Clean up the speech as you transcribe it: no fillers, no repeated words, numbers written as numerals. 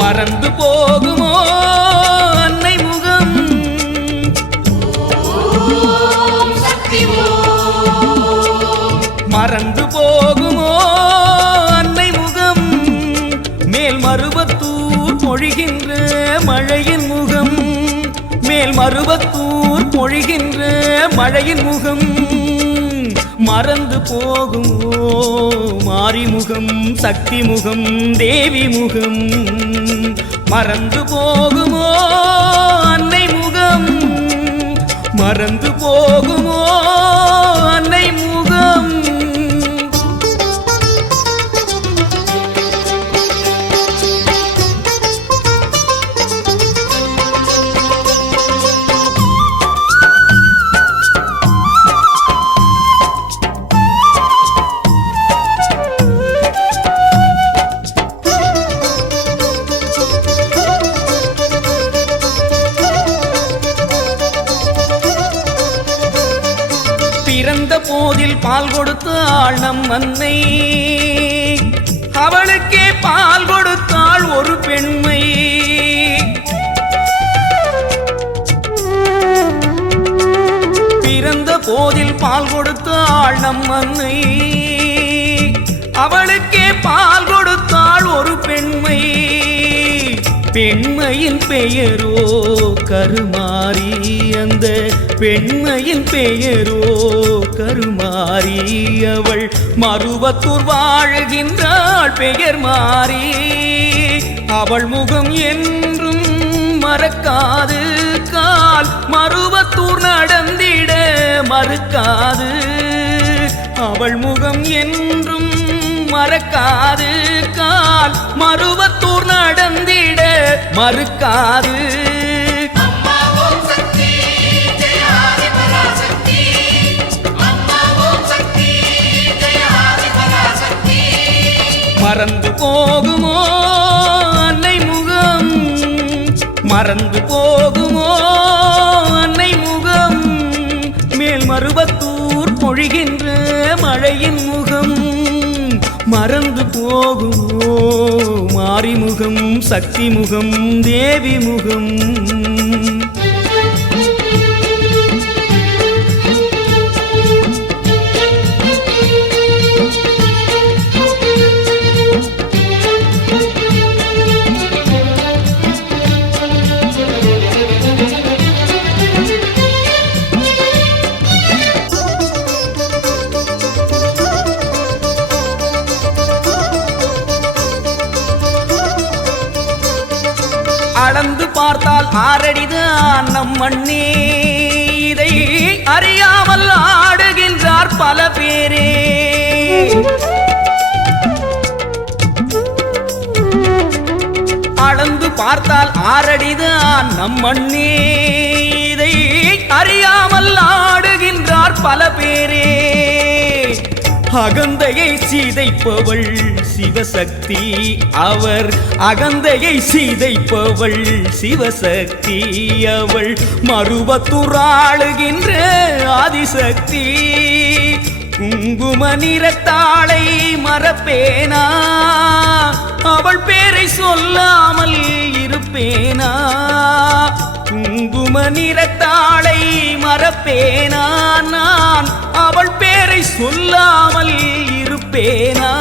மறந்து போகுமோ அன்னை முகம் மறந்து போகுமோ அன்னை முகம் மேல் மருவத்தூர் பொழிகின்ற மழையின் முகம் மேல் மருவத்தூர் பொழிகின்ற மழையின் முகம் மறந்து போகுமோ மாரிமுகம் சக்தி முகம் தேவி முகம் மறந்து போகுமோ அன்னை முகம் மறந்து போகுமோ அன்னை முகம் பிறந்த போதில் பால் கொடுத்தாள் நம் அன்னை அவளுக்கே பால் கொடுத்தாள் ஒரு பெண்மை பிறந்த போதில் பால் கொடுத்தாள் நம் அன்னை அவளுக்கே பால் கொடுத்தாள் ஒரு பெண்மை பெண்மையின் பெயரோ கருமாரி அந்த பெண்மையின் பெயரோ கருமாரி அவள் மருவத்தூர் வாழுகின்றாள் பெயர் மாறி அவள் முகம் என்றும் மறக்காது கால் மருவத்தூர் நடந்திட மறுக்காது அவள் முகம் என்றும் மறக்காது கால் மருவத்தூர் நடந்திட மறுக்காது மறந்து போகுமோ அன்னை முகம் மறந்து போகுமோ அன்னை முகம் மேல் மருவத்தூர் பொழிகின்ற மழையின் முகம் மறந்து போகுமோ மாரிமுகம் சக்தி முகம் தேவி முகம் அளந்து பார்த்தால் ஆறடிதான் நம் மண்ணே இதை அறியாமல் ஆடுகின்றார் பல பேரே அளந்து பார்த்தால் ஆறடிதான் நம் மண்ணே இதை அறியாமல் ஆடுகின்றார் பல பேரே அகந்தையை சீதைப்பவள் சிவசக்தி அவர் அகந்தையை சீதைப்பவள் சிவசக்தி அவள் மருவத்தூர் ஆளுகின்ற ஆதிசக்தி குங்கும நிறத்தாளை மறப்பேனா அவள் பேரை சொல்லாமல் இருப்பேனா குங்கும நிறத்தாளை மறப்பேனா நான் அவள் பேரை சொல்லாமல் இருப்பேனா